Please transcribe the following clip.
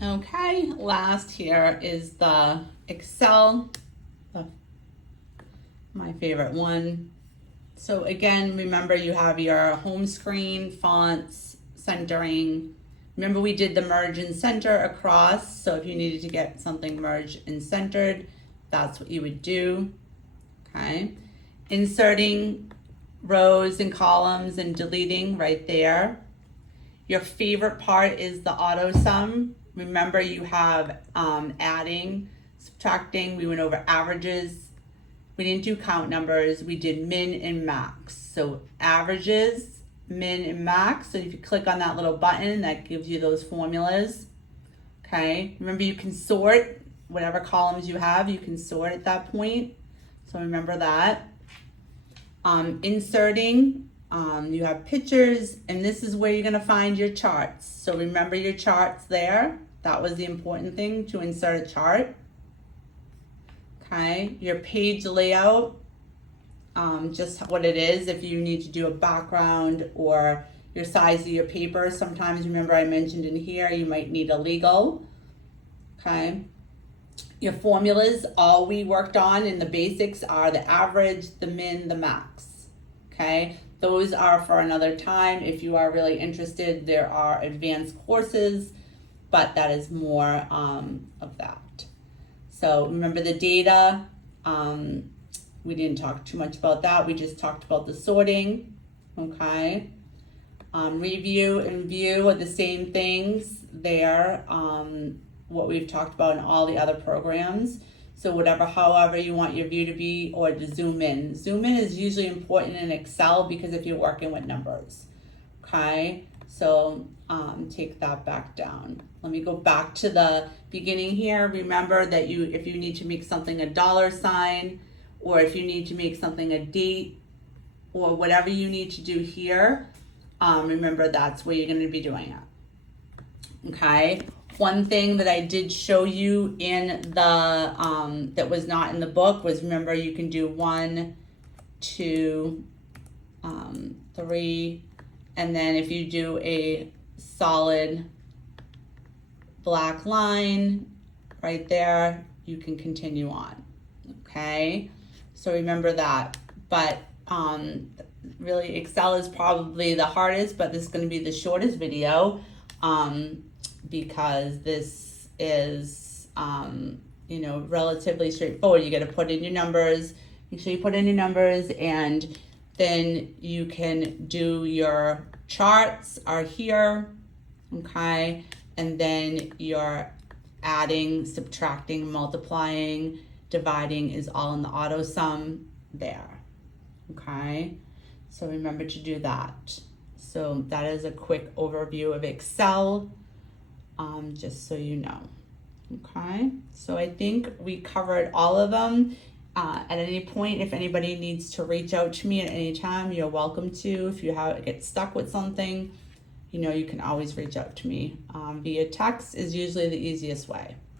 Okay, last here is the Excel, my favorite one. So again, remember you have your home screen, fonts, centering. Remember we did the merge and center across, so if you needed to get something merged and centered, that's what you would do, okay? Inserting rows and columns and deleting right there. Your favorite part is the auto sum. Remember you have adding, subtracting, we went over averages. We didn't do count numbers, we did min and max. So averages, min and max. So if you click on that little button, that gives you those formulas. Okay, remember you can sort whatever columns you have, you can sort at that point. So remember that. Inserting, you have pictures, and this is where you're gonna find your charts. So remember your charts there. That was the important thing, to insert a chart. Okay, your page layout, just what it is. If you need to do a background or your size of your paper, sometimes remember I mentioned in here you might need a legal. Okay, your formulas, all we worked on in the basics are the average, the min, the max. Okay, those are for another time. If you are really interested, there are advanced courses, but that is more of that. So remember the data, we didn't talk too much about that. We just talked about the sorting, okay? Review and view are the same things there, what we've talked about in all the other programs. So however you want your view to be, or to zoom in. Zoom in is usually important in Excel because if you're working with numbers, okay? So take that back down. Let me go back to the beginning here. Remember that if you need to make something a dollar sign, or if you need to make something a date, or whatever you need to do here, remember that's where you're going to be doing it. Okay. One thing that I did show you in the that was not in the book was, remember you can do 1, 2, 3, and then if you do a solid black line right there, you can continue on. Okay, so remember that. But really Excel is probably the hardest, but this is going to be the shortest video because this is relatively straightforward. You got to put in your numbers, make sure you put in your numbers, and then you can do your charts are here, okay, and then your adding, subtracting, multiplying, dividing is all in the auto sum there, okay? So remember to do that. So that is a quick overview of Excel, just so you know, okay? So I think we covered all of them. At any point, if anybody needs to reach out to me at any time, you're welcome to. If you get stuck with something, you can always reach out to me. Via text is usually the easiest way.